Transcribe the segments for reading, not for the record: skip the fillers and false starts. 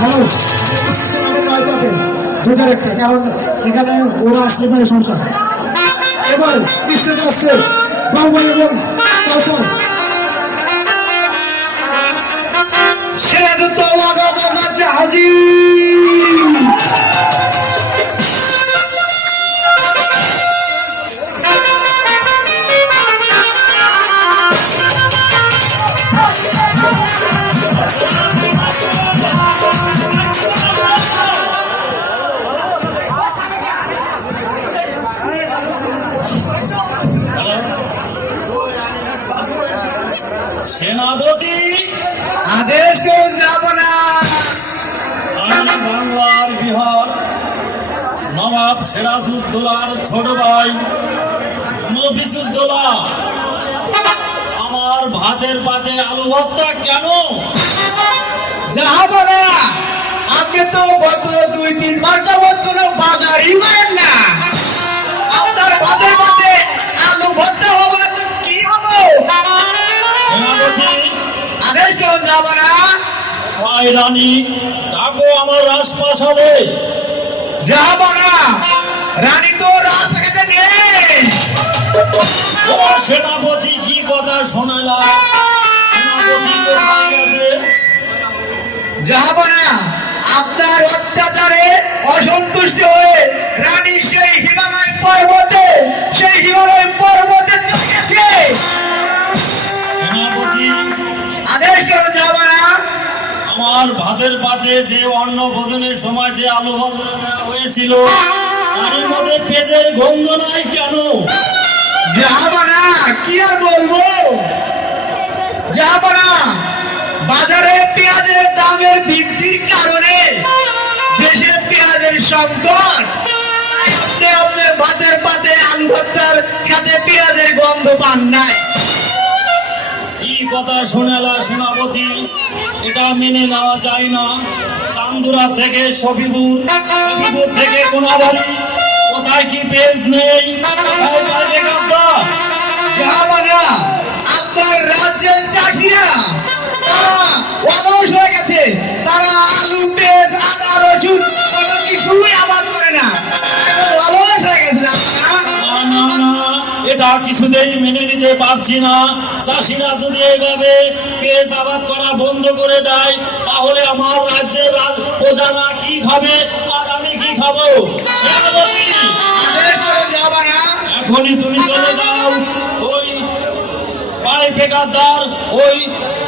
ভালো দুটার একটা, কারণ এখানে ওরা আসলে মানে সমস্যা। এবার কৃষ্ণের কাছে বাহুবলী এবং কাউসার সেটা তো তোমার কাছে হাজির। সেনাপতি আদেশ করুন, যাব না। আমি বাংলার বিহার নবাব সিরাজউদ্দৌলার ছোট ভাই মফিজউদ্দৌলা। আমার ভাতের পাতে আলু ভর্তা কেন? যাব না। আপনি তো গত 2-3 মাস যাবৎ কোনো বাজারই করেন না। আপনার ভাতের পাতে আলু ভর্তা হবে কি হবে? সেনাপতি আদেশ করুন, যাব না। ভাই রানী ডাকো আমার রাজপ্রাসাদে। যাব না। রানী তো রাজপ্রাসাদে নেই। ও সেনাপতি কি কথা শোনালাম? সেনাপতি কোথায় গেছে? যাব না। আপনার অত্যাচারে অসন্তুষ্ট হয়ে রানী সেই হিমালয় পর্বতে চলে গেছে। সেনাপতি আদেশ করুন, যাব না। আমার ভাতের পাতে যে অন্ন ভোজনের সময় যে আলু ভর্তা হয়েছিল তার মধ্যে পেঁয়াজের গন্ধ নাই কেন? যাব না। কি আর বলবো? যাব না। বাজারে পেঁয়াজের দামের বৃদ্ধির কারণে দেশে পেঁয়াজের সংকট। তাই আপনি ভাতের পাতে আলু ভর্তার সাথে পেঁয়াজের গন্ধ পান নাই। কি কথা শোনালা সেনাপতি? এটা মেনে নেওয়া যায় না। চান্দুরা থেকে শফিপুর থেকে কোনাবাড়ি কোথায় কি পেজ নেই? কোথায় পারবে কাদ্দা? যাব না। আপনার রাজ্যের চাষিরা তারা অলস হয়ে গেছে। তারা আলু, পেঁয়াজ, আদা, রসুন কোনো কিছুই আবাদ করে না। অলস হয়ে গেছে। না না না, এটা কিছুতেই মেনে নিতে পারছি না। চাষিরা যদি এইভাবে পেঁয়াজ আবাদ করা বন্ধ করে দেয় তাহলে আমার রাজ্যের প্রজারা কি খাবে আর আমি কি খাবো? সেনাপতি আদেশ করে যাব না। এখনই তুমি চলে যাও। ওই পাই বেকারদার ওই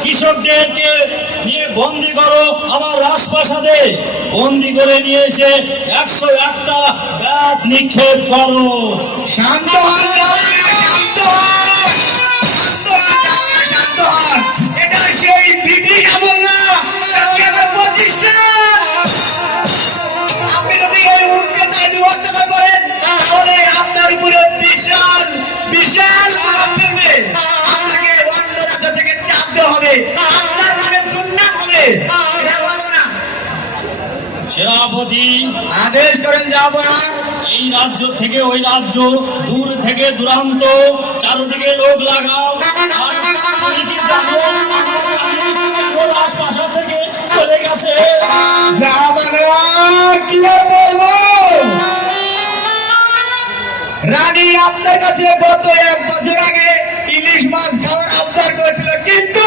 কৃষকদেরকে নিয়ে বন্দি করো আমার রাজপ্রাসাদে। বন্দি করে নিয়ে এসে 101টা গাছ নিক্ষেপ করো। শান্ত হন, যাব না। শান্ত হন। শান্ত হন, যাব না। শান্ত হন। এটা সেই ব্রিটিশ আমল না। এটা 2025 সাল। আপনি যদি এই উল্টে দায়িত্ব অত্যাচার করেন তাহলে আপনার উপরে বিশাল বিশাল প্রভাব ফেলবে। আপনাকে অন্য রাজ্য থেকে চাপ দেওয়া হবে। আপনার নামে দুর্নাম হবে। এটা করা যাবে না। সেনাপতি আদেশ করেন, যাব না। এই রাজ্য থেকে ওই রাজ্য, দূর থেকে দূরান্ত চারদিকে লোক লাগাও। আর তুমি কি জানো আমার রানী কেন রাজপ্রাসাদ থেকে চলে গেছে? যাব না। কি আর বলবো? রানী আপনার কাছে গত 1 বছর আগে ইলিশ মাছ খাওয়ার আবদার করেছিল, কিন্তু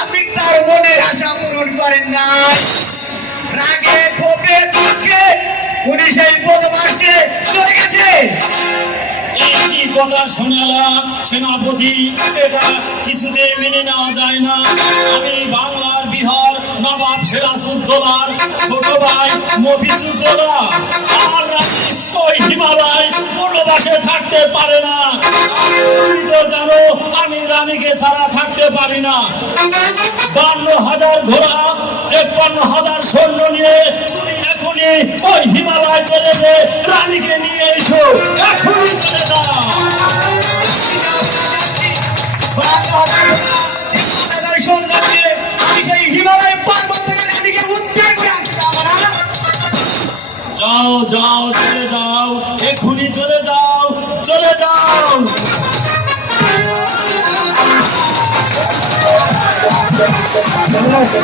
আপনি তার মনের আশা পূরণ করেন নাই। রাগে ক্ষোভে দুঃখে উনি সেই বনবাসে চলে গেছে। এই কি কথা শোনালাম সেনাপতি? এটা কিছুতেই মেনে নেওয়া যায় না। আমি বাংলার বিহার নবাব সিরাজউদ্দৌলার ছোট ভাই মফিজউদ্দৌলা। আমার রানী ওই হিমালয় বনবাসে থাকতে পারে না। তুমি তো জানো আমি রানীকে ছাড়া থাকতে পারি না। 52,000 ঘোড়া 53,000 সৈন্য নিয়ে তুমি এখনই ওই হিমালয় চলে যে রানীকে নিয়ে এসো। এখনই চলে যাও। আমি সেই হিমালয় পর্বত থেকে রানীকে উদ্ধার করে আনতে যাব না। যাও যাও চলে যাও, এখনই চলে যাও, চলে যাও। ধন্যবাদ।